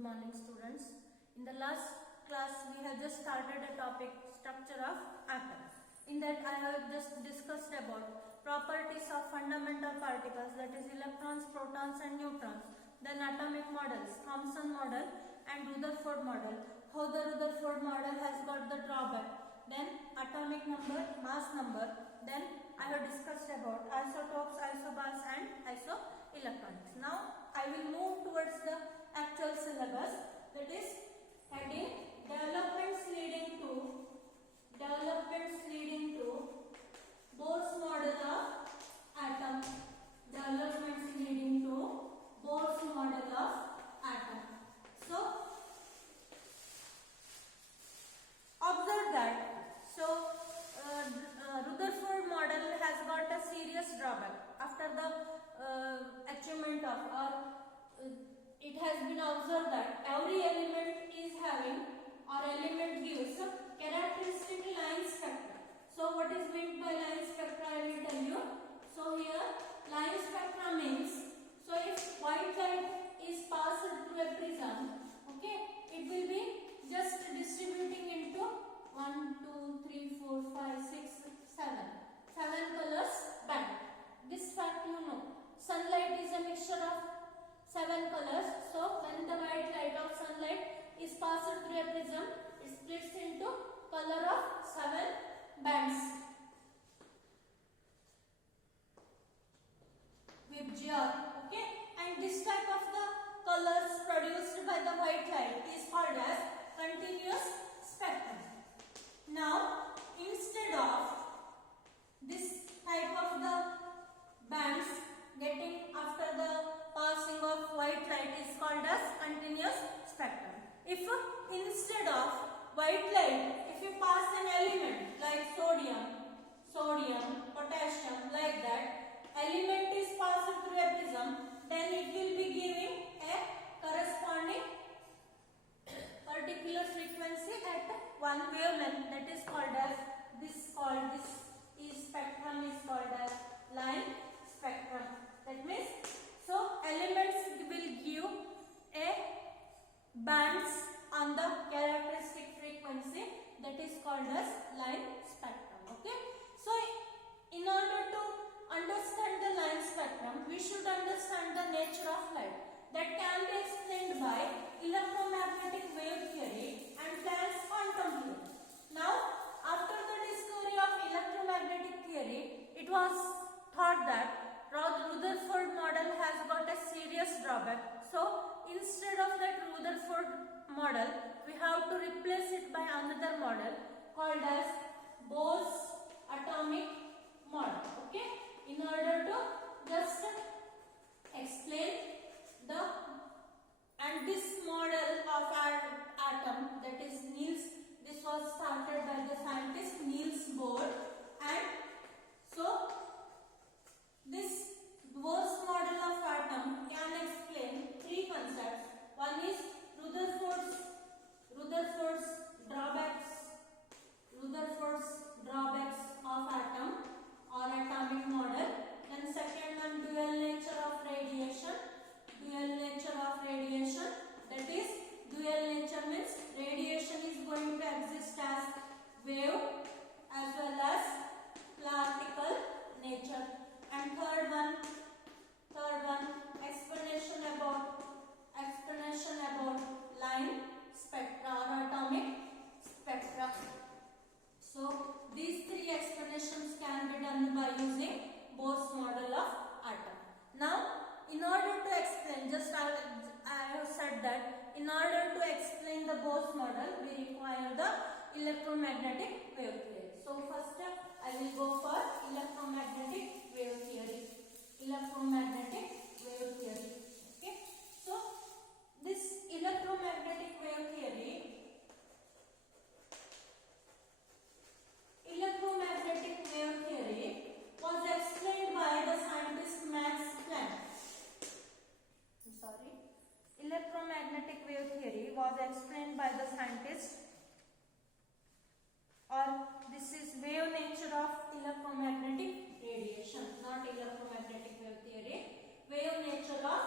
morning students. In the last class we have just started a topic, structure of atom. In that I have just discussed about properties of fundamental particles, that is electrons, protons and neutrons, then atomic models, Thomson model and Rutherford model, how the Rutherford model has got the drawback, then atomic number, mass number, then I have discussed about isotopes, isobars and isoelectronics. Now I will move towards the actual syllabus, that is heading developments leading to Bohr's model of atom. Developments leading to Bohr's model of atom. So observe that. Rutherford model has got a serious drawback. After the achievement of it has been observed that every element is having or element gives a characteristic line spectra. So what is meant by line spectra I will tell you. So here line spectra means, so if white light is passed through a prism, okay, it will be just distributing into 1, 2, 3, 4, 5, 6, 7 colors band. This fact you know. Sunlight is a mixture of 7 colors. So when the white light of sunlight is passed through a prism, it splits into color of 7 bands. Vibgyor, okay, and this type of the colors produced by the white light is called as continuous spectrum. Now instead of this type of the bands getting after the passing of white light is called as continuous spectrum. If instead of white light, if you pass an element like sodium, potassium, like that, element is passed through a prism, then it will be giving a corresponding particular frequency at one wavelength, that is called as this spectrum is called as line spectrum. That means, so elements will give a bands on the characteristic frequency, that is called as line spectrum. Okay, so in order to understand the line spectrum, we should understand the nature of light. That can be explained by electromagnetic wave theory and Planck's quantum theory. Now, after the discovery of electromagnetic theory, it was thought that Rutherford model has got a serious drawback. So, instead of that Rutherford model, we have to replace it by another model called as Bohr's atomic model. Okay, in order to just explain this model of our atom, that is this was started by the scientist Niels Bohr, and so this Bohr's model of atom can explain three concepts. One is Rutherford's drawbacks of atom or atomic model. Then second one, dual nature of radiation. That is, dual nature means radiation is going to exist as wave as well as particle nature. And third one, explanation about line spectra or atomic spectra. So these three explanations can be done by using Bohr's model of atom. Now, in order to explain, I have said that in order to explain the Bohr's model, we require the electromagnetic wave theory. So first I will go for electromagnetic wave theory. Okay. So this electromagnetic wave theory was explained by the scientist Max Planck. Electromagnetic wave theory was explained by the scientist, or this is wave nature of electromagnetic radiation, not electromagnetic wave theory. Wave nature of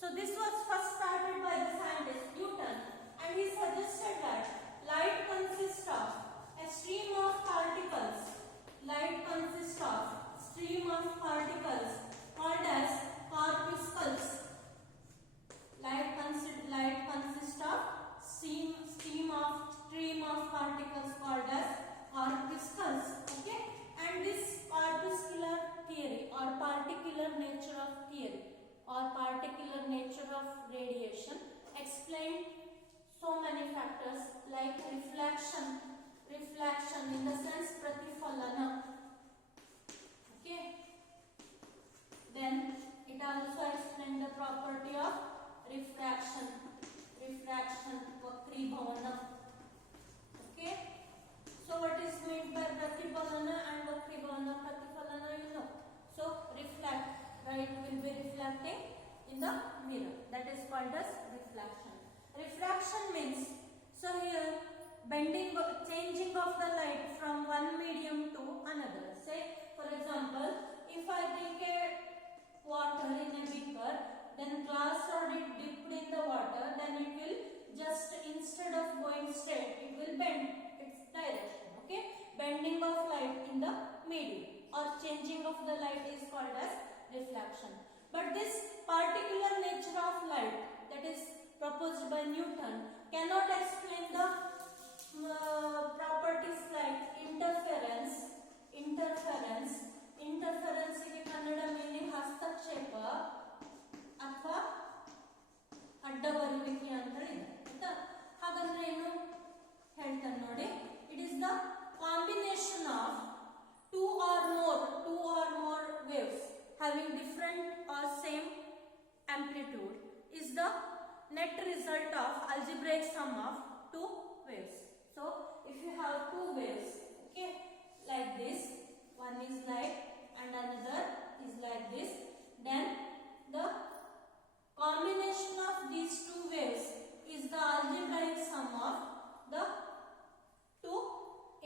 So this was first started by the scientist Newton, and he suggested that light consists of a stream of particles. Light consists of stream of particles called as corpuscles. Light consists of stream of particles called as corpuscles. Okay, and this corpuscular theory or particular nature of theory or particular nature of radiation explained so many factors like reflection in the sense pratifalana. Okay, then it also explained the property of refraction vakribhavana. Okay, so what is meant by pratifalana and vakribhavana? Pratifalana, you know, so reflect, right, will be reflecting in the mirror, that is called as reflection. Refraction means, so here changing of the light from one medium to another. Say for example, if I take a water in a beaker, then glass rod is dipped in the water, then it will just, instead of going straight, it will bend its direction. Okay, bending of light in the medium or changing of the light is called as reflection. But this particular nature of light that is proposed by Newton cannot explain the properties like interference ಗೆ Kannada meaning ಹಸ್ತಕ್ಷೇಪ ಅಥವಾ ಅಡ್ಡ ಬರುವಿಕೆ ಅಂತ ಇದೆ ಆಯ್ತಾ. ಹಾಗಂದ್ರೆ ಏನು ಹೇಳ್ತಾನೆ ನೋಡಿ, it is the combination of two or more waves having different or same amplitude is the net result of algebraic sum of two waves. So if you have two waves, okay, like this, one is like and another is like this, then the combination of these two waves is the algebraic sum of the two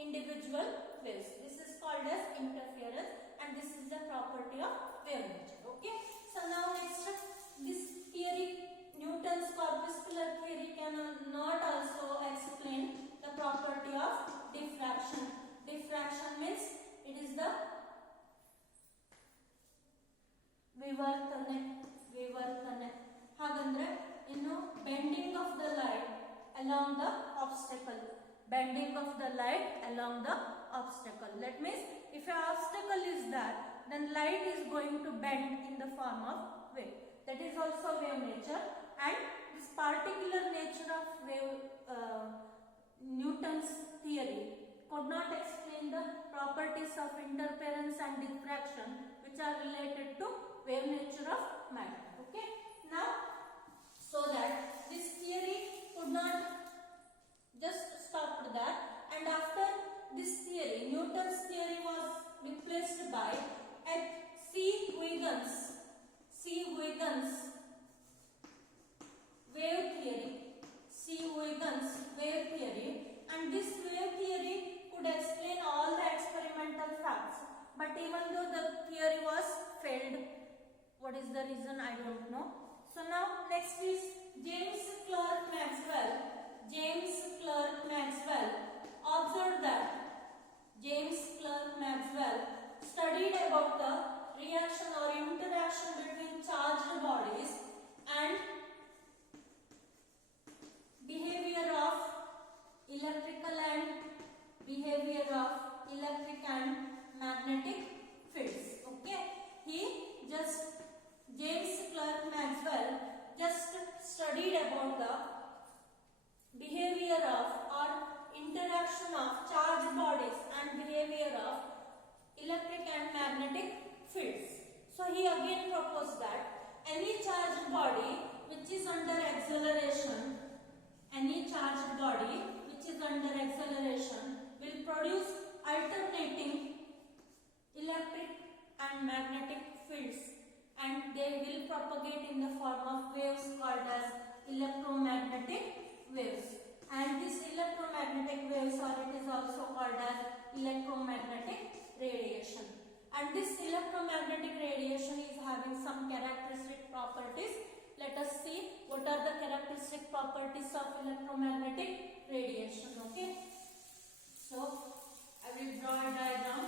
individual waves. This is called as interference, and this is the property of wave nature. Okay, so now next, this theory, Newton's corpuscular theory, cannot also explain the property of diffraction. Diffraction means it is the ವಿವರ್ತನೆ. ಹಾಗಂದ್ರೆ ಇನ್ನು bending of the light along the obstacle. Bending of the light along the obstacle. That means if an obstacle is there, then light is going to bend in the form of wave. That is also wave nature, and this particular nature of wave, Newton's theory could not explain the properties of interference and diffraction, which are related to wave nature of matter. Okay, now so that this theory could not just stopped there, and after this theory, Newton's theory was replaced by C. Huygens wave theory, and this wave theory could explain all the experimental facts. But even though the theory was failed, what is the reason? I don't know. So now next is James Clerk Maxwell observed that James Clerk Maxwell studied about the reaction or interaction between charged bodies and behavior of electric and magnetic fields. Okay, James Clerk Maxwell just studied about the behavior of or interaction of charged bodies and behavior of electric and magnetic fields. So he again proposed that any charged body which is under acceleration will produce alternating electric and magnetic fields, and they will propagate in the form of waves called as electromagnetic waves. And these electromagnetic waves, or it is also called as electromagnetic radiation. And this electromagnetic radiation is having some characteristic properties let us see what are the characteristic properties of electromagnetic radiation. Okay, so I will draw a diagram.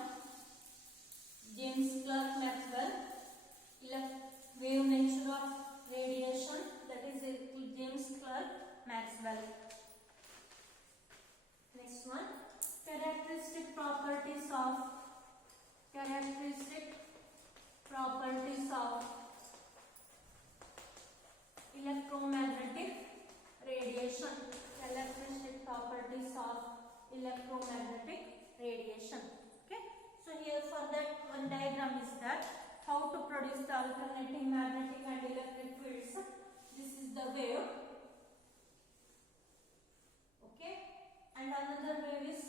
James Clerk Maxwell, wave nature of radiation, that is James Clerk Maxwell. Next one, characteristic properties of electromagnetic radiation. Characteristic properties of electromagnetic radiation. Okay, so here for that one diagram is that how to produce the alternating magnetic and electric fields. This is the wave. Okay, and another wave is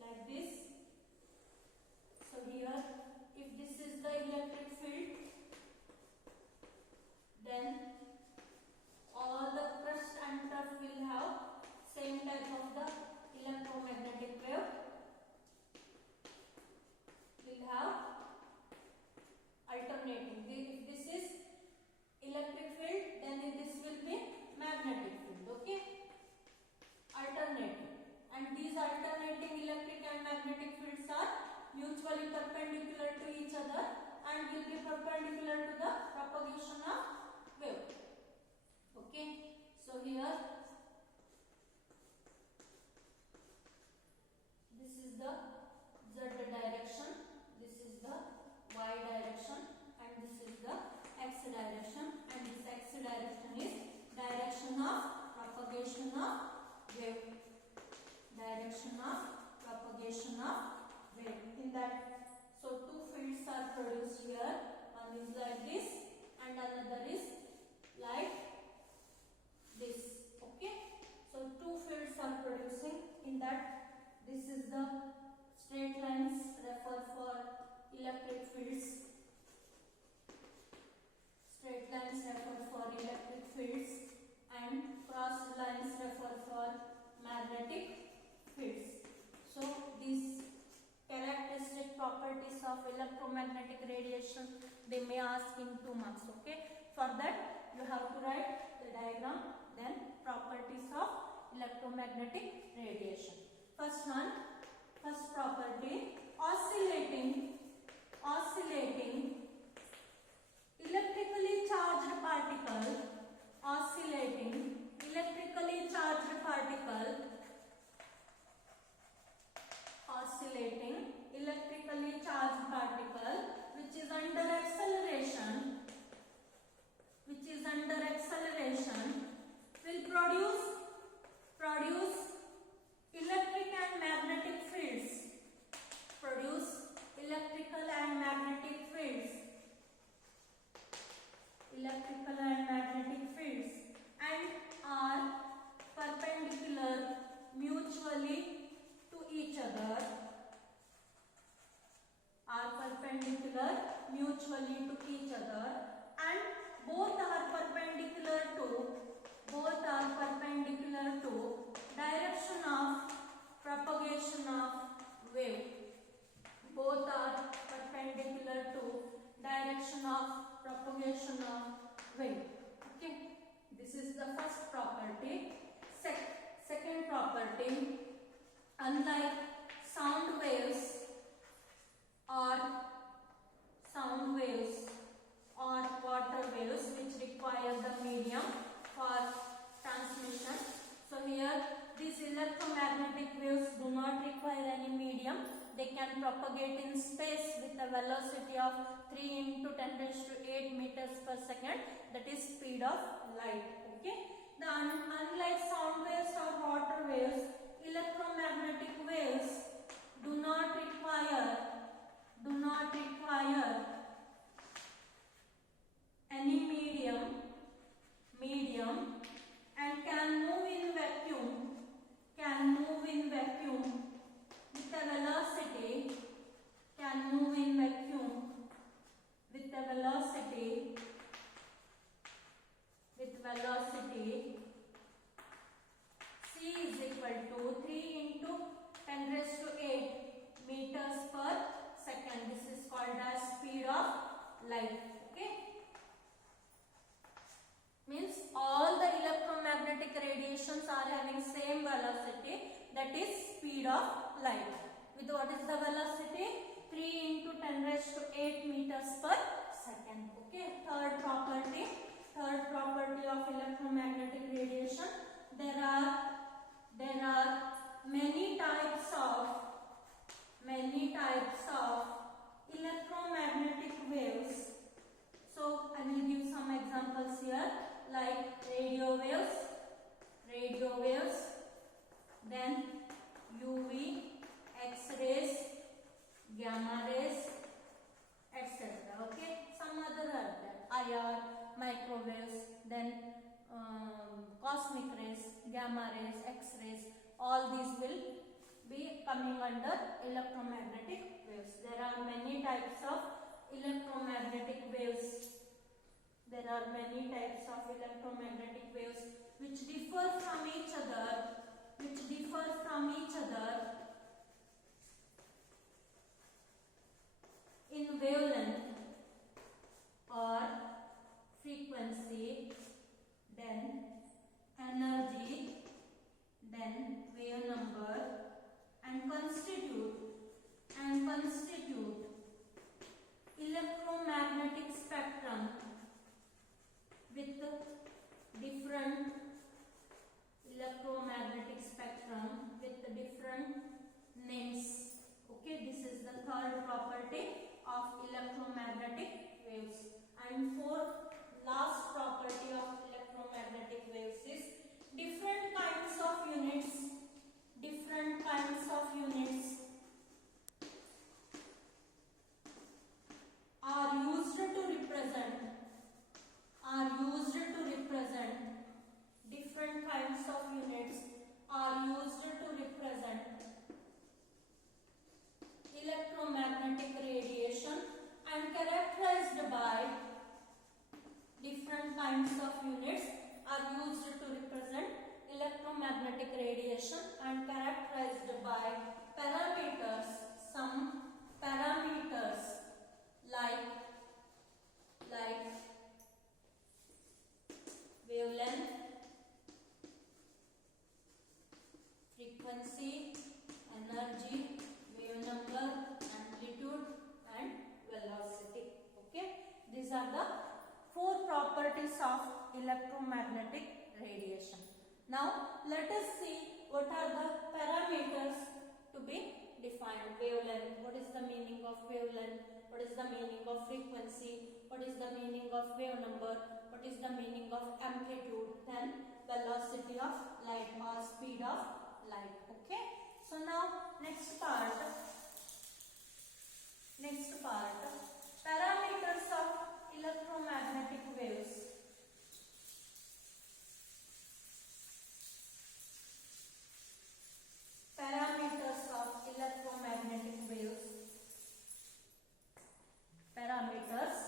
like this. So here, if this is the electric field, then all the crust and tuft will have same type of the electromagnetic wave. Will have alternating. If this is electric field, then this will be magnetic field. Okay, alternating, and these alternating electric and magnetic fields are mutually perpendicular to each other and will be perpendicular to the propagation of wave. Okay, so here this is the Z direction, this is the Y direction, and this is the X direction, and this X direction is direction of propagation of wave. Direction of propagation of wave. In that, so two fields are produced here. One is like this and another is like this. Okay, so two fields are producing. In that, this is the straight lines refer for electric fields. Straight lines refer for electric fields and crossed lines refer for magnetic fields. So these characteristic properties of electromagnetic radiation, they may ask in 2 marks. Okay, for that you have to write the diagram, then properties of electromagnetic radiation. First one, first property, oscillating electrically charged particle, oscillating electrically charged particle, oscillating electrically charged particle which is under acceleration, will produce electric and magnetic fields, produce electrical and magnetic fields, electrical and magnetic fields, and are perpendicular mutually to each other, are perpendicular mutually to each other, and both are perpendicular to direction of propagation of wave. Both are perpendicular to direction of propagation of wave. Okay, this is the first property. Second property, unlike sound waves or water waves which require the medium for transmission, so here these electromagnetic waves do not require any medium. They can propagate in space with a velocity of 3 into 10 raised to 8 meters per second, that is speed of light. Okay, the unlike sound waves or water waves, electromagnetic waves do not require any medium and can move in vacuum with a velocity, c is equal to 3 into 10 raised to light. With what is the velocity? 3 into 10 raised to 8 meters per second. Okay. Third property of electromagnetic radiation. There are many types of electromagnetic waves. So I will give some examples here, like radio waves, then UV, X-rays, gamma rays, etc. Okay. Some other are there, IR, microwaves, then cosmic rays, gamma rays, X-rays. All these will be coming under electromagnetic waves. There are many types of electromagnetic waves. Which differ from each other in wavelength or frequency, then energy, then wave number, and constitute electromagnetic spectrum with different names. Okay, this is the third property of electromagnetic waves. And fourth, last property of electromagnetic waves is different kinds of units are used to represent electromagnetic radiation and characterized by different kinds of units are used to represent electromagnetic radiation and characterized by parameters. Some parameters like wavelength, frequency, energy, wave number, amplitude, and velocity. Okay, these are the 4 properties of electromagnetic radiation. Now let us see what are the parameters to be defined. Wavelength, what is the meaning of wavelength? What is the meaning of frequency? What is the meaning of wave number? What is the meaning of amplitude? Then velocity of light or speed of light. Okay. So now next part, parameters of electromagnetic waves. Parameters of electromagnetic waves. Parameters.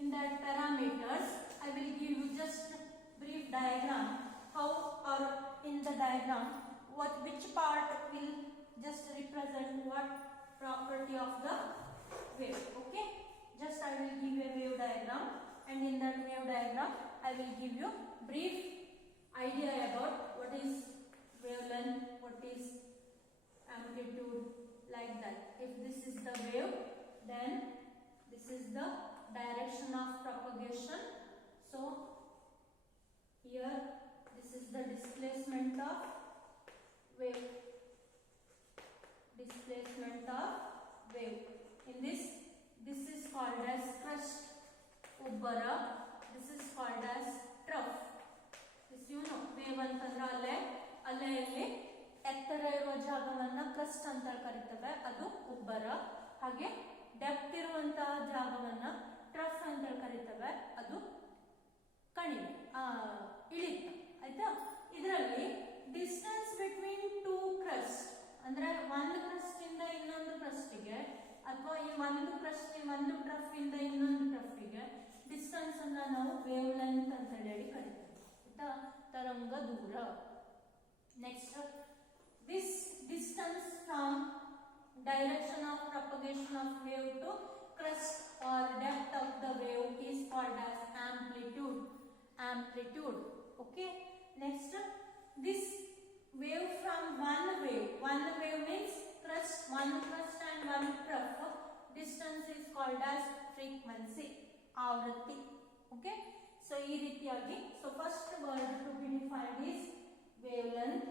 In that parameters, I will give you just brief diagram. How, or in the diagram, which part will just represent what property of the wave. Okay. Just I will give you a wave diagram, and in that wave diagram, I will give you brief idea about what is wavelength, what is amplitude, like that. If this is the wave, then this is the direction of propagation. So here this is the displacement of wave. In this is called as crest, ubbara. This is called as trough. This you know, wave ಅಂತಂದ್ರೆ ಅಲೆಯಲ್ಲಿ ಎತ್ತರ ಇರುವ ಜಾಗವನ್ನ crust ಅಂತ ಕರೀತೇವೆ, ಅದು ಉಬ್ಬರ. ಹಾಗೆ depth ಇರುವಂತಹ ಜಾಗವನ್ನ trough ಅಂತ ಕರೀತೇವೆ, ಅದು ಕಣಿವೆ, ಇಳಿತ. ಆಯ್ತಾ? ಇದರಲ್ಲಿ ಡಿಸ್ಟೆನ್ಸ್ ಬಿಟ್ವೀನ್ 2 ಕ್ರಸ್ಟ್ ಅಂದ್ರೆ ಒಂದು ಕ್ರಸ್ಟ್ ಇಂದ ಇನ್ನೊಂದು ಕ್ರಸ್ಟಿಗೆ, ಅಥವಾ ಈ ಒಂದು ಟ್ರಫ್ ಇಂದ ಇನ್ನೊಂದು ಟ್ರಫ್ಗೆ ಡಿಸ್ಟೆನ್ಸ್ ಅನ್ನ ನಾವು ವೇವ್ ಲೆಂತ್ ಅಂತ ಹೇಳಿ ಕರೀತೇವೆ. ಆಯ್ತಾ? ತರಂಗ ದೂರ. Next, this distance from direction of propagation of wave to crest or depth of the wave is called as amplitude. Okay. Next, this wave from one wave means crust, one crust and one trough. Distance is called as frequency, ಆವೃತ್ತಿ. Okay, so ಈ ರೀತಿಯಾಗಿ, so first word to be defined is wavelength.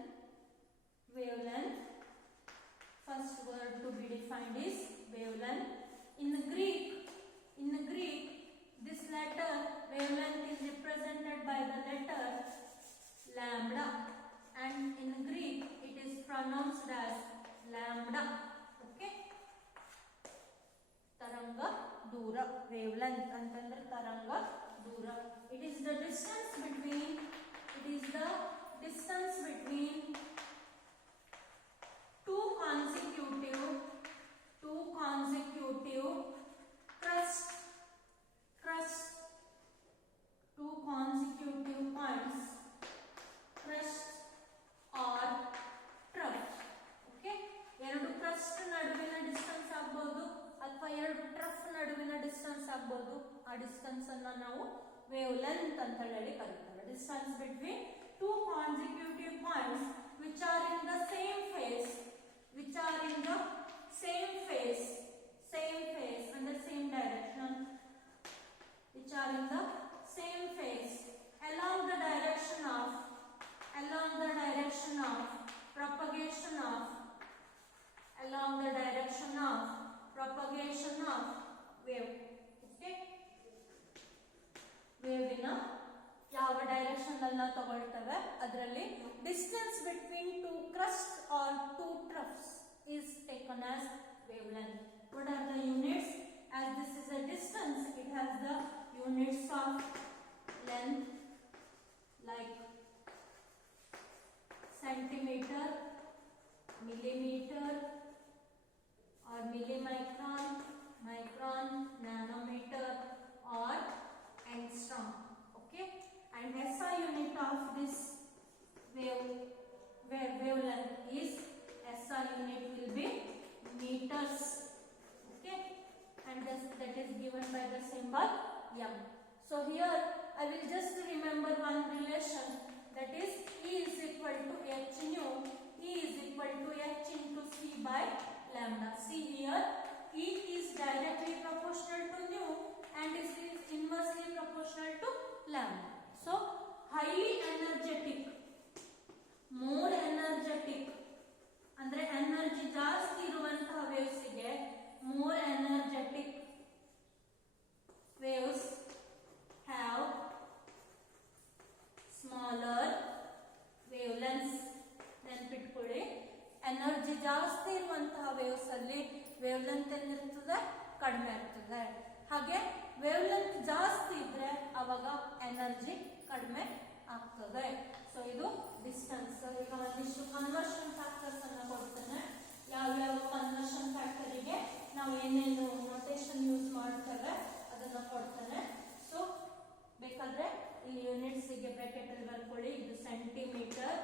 First word to be defined is wavelength. In Greek, this letter wavelength is represented by the letter lambda, and in Greek it is pronounced as lambda. Okay, taranga dura, wavelength antandre taranga dura. It is the distance between two consecutive crust, two consecutive points, crust or trough. Okay, ಎರಡು crust ನಡುವಿನ distance ಆಗಬಹುದು ಅಥವಾ ಎರಡು trough ನಡುವಿನ distance ಆಗಬಹುದು. ಆ distance ಅನ್ನು ನಾವು ವೇವ್ ಲೆಂತ್ ಅಂತ ಹೇಳಿ ಕರೀತಾರೆ. Distance between two consecutive points which are in the same phase and the same direction, which are in the same phase along the direction of propagation of wave. Okay, wave in ಯಾವ direction ಅಲ್ಲಿ ನಾವು ತಗೊಳ್ತೇವೆ ಅದರಲ್ಲಿ distance between two crust or two troughs is taken as wavelength. What are the units? As this is a distance, it has the units of length like centimeter, millimeter or millimicron, micron, nanometer or angstrom. Okay, and SI unit of this wavelength is SI unit will be meters. Okay, and that is given by the symbol m. So here I will just remember one relation, that is E is equal to h nu. E is equal to h into c by lambda. See here, E is directly proportional to nu and is inversely proportional to lambda. So highly energetic, more energetic ಅಂದ್ರೆ energy ಜಾಸ್ತಿ ಇರುವಂತಹ waves ಗೆ more energetic waves have smaller wavelengths. ನೆನಪಿಟ್ಕೊಳ್ಳಿ, energy ಜಾಸ್ತಿ ಇರುವಂತಹ waves ಅಲ್ಲಿ wavelength ಏನಿರ್ತದೆ, ಕಡಿಮೆ ಇರ್ತದೆ. ಹಾಗೆ ವೇವ್ಲೆಂತ್ ಜಾಸ್ತಿ ಇದ್ರೆ ಅವಾಗ ಎನರ್ಜಿ ಕಡಿಮೆ ಆಗ್ತದೆ. ಸೊ ಇದು ಡಿಸ್ಟೆನ್ಸ್. ಈಗ ಒಂದಿಷ್ಟು ಕನ್ವರ್ಷನ್ ಫ್ಯಾಕ್ಟರ್ಸ್ ಅನ್ನ ಕೊಡ್ತೇನೆ. ಯಾವ್ಯಾವ ಕನ್ವರ್ಷನ್ ಫ್ಯಾಕ್ಟರಿಗೆ ನಾವು ಏನೇನು ನೊಟೇಷನ್ ಯೂಸ್ ಮಾಡ್ತೇವೆ ಅದನ್ನ ಕೊಡ್ತೇನೆ. ಸೊ ಬೇಕಾದ್ರೆ ಇಲ್ಲಿ ಯೂನಿಟ್ಸ್ ಗೆ ಬ್ರಾಕೆಟ್ ಅಲ್ಲಿ ಬರ್ಕೊಳ್ಳಿ. ಇದು ಸೆಂಟಿಮೀಟರ್,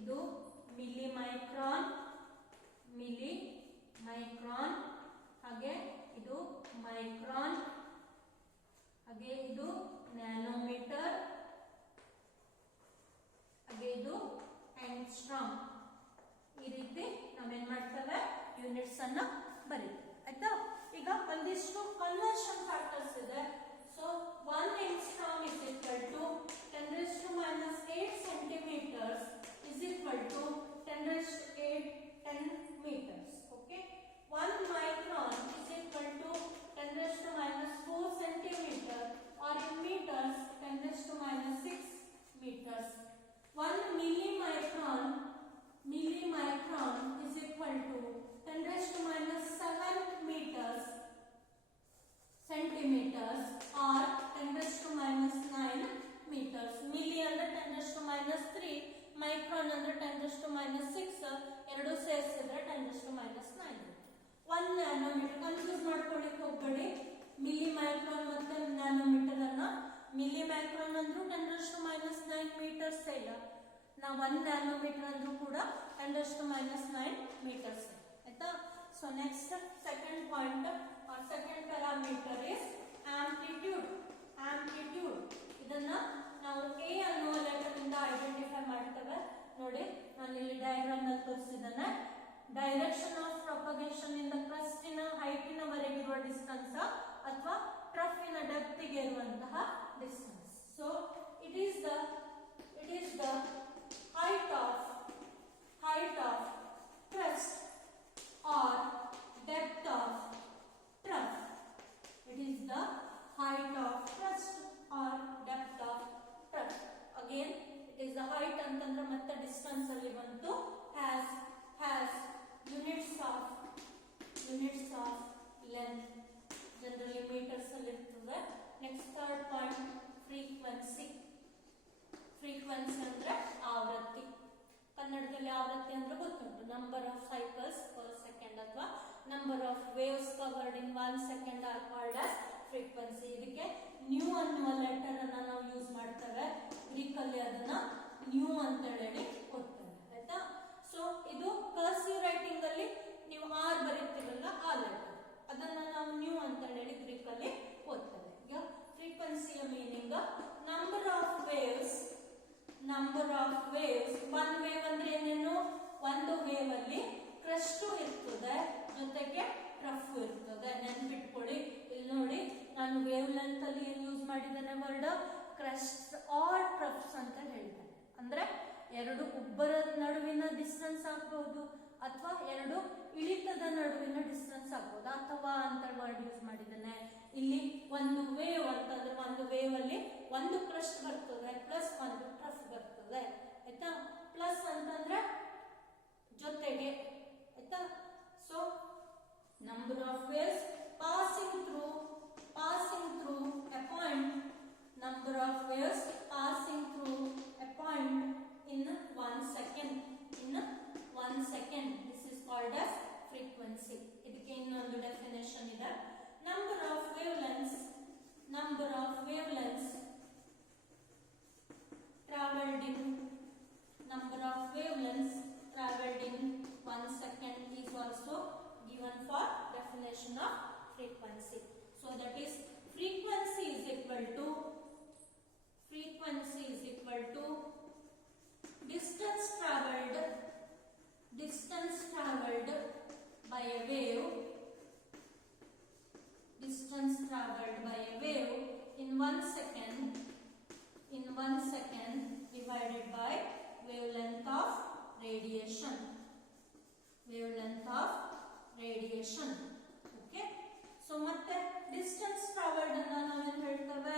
ಇದು ಮಿಲಿಮೈಕ್ರಾನ್, ಹಾಗೆ ಇದು ಮೈಕ್ರಾನ್, ಹಾಗೆ ಇದು ನ್ಯಾನೋಮೀಟರ್, ಹಾಗೆ ಇದು ಆಂಗ್ಸ್ಟ್ರಾಮ್. ಈ ರೀತಿ ನಾವೇನ್ ಮಾಡ್ತೇವೆ, ಯೂನಿಟ್ಸ್ ಅನ್ನ ಬರೀತೀವಿ. ಆಯ್ತಾ? ಈಗ ಒಂದಿಷ್ಟು ಕನ್ವರ್ಷನ್ ಫ್ಯಾಕ್ಟರ್ಸ್ ಇದೆ. So 1 angstrom is equal to 10 raised to minus 8 centimeters is equal to 10 raised to 8 10 meters. Okay, 1 micron is equal to 10 raised to minus 4 centimeter or in meters 10 raised to minus 6 meters. 1 millimicron is equal to 10 raised to minus 7 centimeters or 10 raised to minus 9 meters. Milli ಅಂದ್ರೆ 10 raised to minus 3, micron ಅಂದ್ರೆ 10 raised to minus 6, ಎರಡು ಸೇರಿಸಿದ್ರೆ 10 raised to minus 9. 1 nanometre confuse ಮಾಡ್ಕೊಳ್ಳಿಕ್ಕೆ ಹೋಗಬೇಡಿ. Milli micron ಮತ್ತೆ nanometre ಅನ್ನ, milli micron ಅಂದ್ರೂ 10 raised to minus 9 meters ಇಲ್ಲ, ನಾವು 1 ನ್ಯಾನೋಮೀಟರ್ ಅಂದ್ರೂ ಕೂಡ 10 raised to minus 9 meters. ಆಯ್ತಾ? So next second point or second parameter is amplitude. ಇದನ್ನ ನಾವು A ಅನ್ನುವ ಲೆಟರ್ ಇಂದ ಐಡೆಂಟಿಫೈ ಮಾಡ್ತೇವೆ. ಡೈರೆಕ್ಷನ್ ಆಫ್ ಪ್ರೊಪಗೇಷನ್ ಇಂದ ಕ್ರಸ್ಟಿನ ಹೈಟಿನವರೆಗೆ ಇರುವ ಡಿಸ್ಟೆನ್ಸ್ ಅಥವಾ ಟ್ರಫಿನ ಡೆಪ್ತಿಗೆ ಇರುವಂತಹ distance. So it is the height of crust or depth of trough. It is the height of crust or depth of trough. Again, it is the height ಅಂತಂದ್ರೆ ಮತ್ತೆ distance ಅಲ್ಲಿ ಬಂತು has units of length, generally meters ಅಲ್ಲಿ ಇರ್ತದೆ. Next third point frequency ಅಂದ್ರೆ ಆವೃತ್ತಿ. ಕನ್ನಡದಲ್ಲಿ ಆವೃತ್ತಿ ಅಂದ್ರೆ ಗೊತ್ತುಂಟು, number of cycles per second ಅಥವಾ number of waves covered in 1 second are called as frequency. ಇದಕ್ಕೆ ನ್ಯೂ ಅನ್ನುವ ಲೆಟರ್ ಅನ್ನ ನಾವು ಯೂಸ್ ಮಾಡ್ತೇವೆ. ಗ್ರೀಕ್ ಅಲ್ಲಿ ಅದನ್ನ ನ್ಯೂ ಅಂತ ಹೇಳಿ ಕೊಡ್ತೇವೆ, ಆಯ್ತಾ. ಸೊ ಇದು ಕರ್ಸಿವ್ ರೈಟಿಂಗ್ ಅಲ್ಲಿ ನೀವು ಆರ್ ಬರೀತೀರಲ್ಲ ಆ ಲೆಟರ್, ಅದನ್ನ ನಾವು ನ್ಯೂ ಅಂತ ಹೇಳಿ ಗ್ರೀಕ್ ಅಲ್ಲಿ ಓದ್ತೇವೆ. ಈಗ ಫ್ರೀಕ್ವೆನ್ಸಿಯ meaning number of waves. One wave ಅಂದ್ರೆ ಏನೇನು, ಒಂದು ವೇವ್ ಅಲ್ಲಿ ಕ್ರಸ್ಟ್ ಇರ್ತದೆ ಜೊತೆಗೆ ಟ್ರಫ್ ಇರ್ತದೆ. ನೆನ್ಪಿಟ್ಕೊಳ್ಳಿ, ಇಲ್ಲಿ ನೋಡಿ ನಾನು ವೇವ್ ಲೆಂತ್ ಅಲ್ಲಿ ಏನ್ ಯೂಸ್ ಮಾಡಿದ್ದೇನೆ ವರ್ಡ್ ಕ್ರಸ್ಟ್ ಆರ್ ಟ್ರಫ್ಸ್ ಅಂತ ಹೇಳಿದ್ದೇನೆ. ಅಂದ್ರೆ ಎರಡು ಉಬ್ಬರ ನಡುವಿನ ಡಿಸ್ಟೆನ್ಸ್ ಆಗ್ಬಹುದು ಅಥವಾ ಎರಡು ಇಳಿತದ ನಡುವಿನ ಡಿಸ್ಟೆನ್ಸ್ ಆಗ್ಬಹುದು, ಅಥವಾ ಅಂತ ವರ್ಡ್ ಯೂಸ್ ಮಾಡಿದ್ದೇನೆ. ಇಲ್ಲಿ ಒಂದು ವೇವ್ ಅಂತಂದ್ರೆ ಒಂದು ವೇವ್ ಅಲ್ಲಿ ಒಂದು ಕ್ರಸ್ಟ್ ಬರ್ತದೆ ಪ್ಲಸ್ ಒಂದು ಟ್ರಫ್ ಬರ್ತದೆ, ಆಯ್ತಾ. ಪ್ಲಸ್ ಅಂತಂದ್ರೆ ಜೊತೆಗೆ, ಆಯ್ತಾ. So number of waves passing through a point, number of waves passing through a point in 1 second. This is called as frequency. ಇದಕ್ಕೆ ಇನ್ನೊಂದು ಡೆಫಿನೇಷನ್ ಇದೆ. number of wavelengths traveled in 1 second is also given for definition of frequency. So that is frequency is equal to distance traveled by a wave in 1 second divided by wavelength of radiation. Okay. So ಮತ್ತೆ distance travelled ಅನ್ನ ನಾವೇನ್ ಹೇಳ್ತೇವೆ,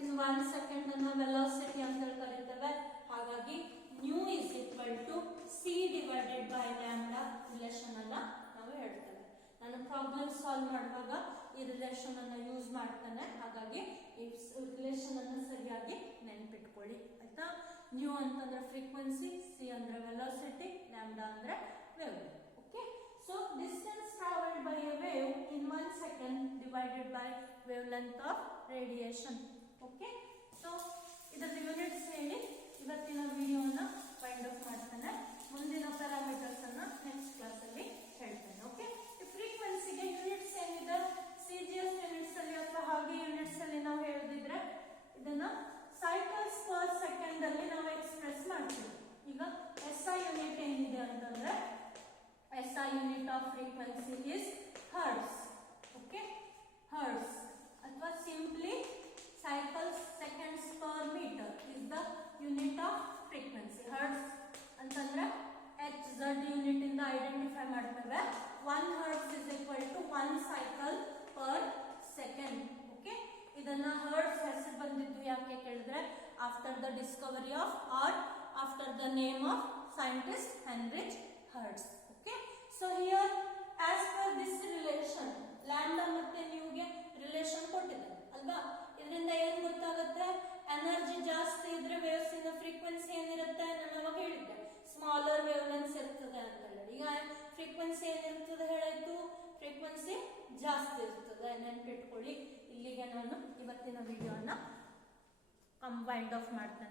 ಇನ್ 1 second ಅನ್ನ velocity ಅಂತ ಕರೀತೇವೆ. ಹಾಗಾಗಿ nu is equal to c divided by lambda relation ಅನ್ನ ನಾವು ಹೇಳ್ತೇವೆ. ನಾನು ಪ್ರಾಬ್ಲಮ್ ಸಾಲ್ವ್ ಮಾಡುವಾಗ ಈ ರಿಲೇಷನ್ ಅನ್ನ ಯೂಸ್ ಮಾಡ್ತೇನೆ, ಹಾಗಾಗಿ ಈ ರಿಲೇಷನ್ ಅನ್ನ ಸರಿಯಾಗಿ ನೆನ್ಪಿಟ್ಕೊಳ್ಳಿ, ಆಯ್ತಾ. ನ್ಯೂ ಅಂತಂದ್ರೆ ಫ್ರೀಕ್ವೆನ್ಸಿ, ಸಿ ಅಂದ್ರೆ ವೆಲಾಸಿಟಿ, ಲ್ಯಾಂಬ್ಡಾ ಅಂದ್ರೆ wave. Okay. So distance traveled by a wave in 1 second divided by wavelength of radiation. Okay. So ಇದರ ಯೂನಿಟ್ಸ್ ಹೇಳಿ ಇವತ್ತಿನ ವಿಡಿಯೋನ ವೈಂಡ್ ಅಪ್ ಮಾಡ್ತೇನೆ. ಮುಂದಿನ ಪ್ಯಾರಾಮೀಟರ್ಸ್ ಅನ್ನ ನೆಕ್ಸ್ಟ್ ಕ್ಲಾಸ್ ಅಲ್ಲಿ ಹೇಳ್ತೇನೆ. ಓಕೆ. ಈ ಫ್ರೀಕ್ವೆನ್ಸಿಗೆ ಯೂನಿಟ್ಸ್ ಏನಿದೆ, ಸಿಜಿಎಸ್ ಯೂನಿಟ್ಸ್ ಅಲ್ಲಿ ಅಥವಾ ಹಾಗೆ ಯೂನಿಟ್ಸ್ ಅಲ್ಲಿ ನಾವು ಹೇಳಿದ್ರೆ ಇದನ್ನ ಸೈಕಲ್ಸ್ ಪರ್ ಸೆಕೆಂಡ್ ಅಲ್ಲಿ ನಾವು ಎಕ್ಸ್ಪ್ರೆಸ್ ಮಾಡ್ತೀವಿ. ಈಗ SI ಯೂನಿಟ್ ಏನಿದೆ ಅಂತಂದ್ರೆ SI unit of frequency is hertz. Okay, hertz. ಅಥವಾ simply cycles seconds per meter is the unit of frequency. Hertz ಅಂತಂದ್ರೆ HZ unit ಇಂದ ಐಡೆಂಟಿಫೈ ಮಾಡ್ತೇವೆ. 1 hertz is equal to 1 cycle per second. Okay, ಇದನ್ನ hertz ಹೆಸರು ಬಂದಿದ್ದು ಯಾಕೆ ಕೇಳಿದ್ರೆ after the discovery of or after the name of scientist Heinrich Hertz. Okay, so here as per this relation lambda ಮತ್ತೆ ನ್ಯೂಗೆ relation ಕೊಟ್ಟಿದ್ದಾರೆ ಅಲ್ವಾ. ಇದರಿಂದ ಏನ್ ಗೊತ್ತಾಗುತ್ತೆ, ಎನರ್ಜಿ ಜಾಸ್ತಿ ಇದ್ರೆ ವೇವ್ಸ್ ಇನ ಫ್ರೀಕ್ವೆನ್ಸಿ ಏನಿರುತ್ತೆ, ನಾನು ಅವಾಗ ಹೇಳಿದ್ದೆ ಸ್ಮಾಲರ್ ವೇವ್ ಲೆಂತ್ಸ್ ಇರ್ತದೆ ಅಂತ ಹೇಳಿ. ಈಗ ಫ್ರೀಕ್ವೆನ್ಸಿ ಏನಿರ್ತದೆ ಹೇಳಾಯ್ತು, ಫ್ರೀಕ್ವೆನ್ಸಿ ಜಾಸ್ತಿ ಇರ್ತದೆ, ನೆನ್ಪಿಟ್ಕೊಳ್ಳಿ. ಇಲ್ಲಿಗೆ ನಾನು ಇವತ್ತಿನ ವಿಡಿಯೋನ ವೈಂಡ್ ಆಫ್ ಮಾಡ್ತೀನಿ.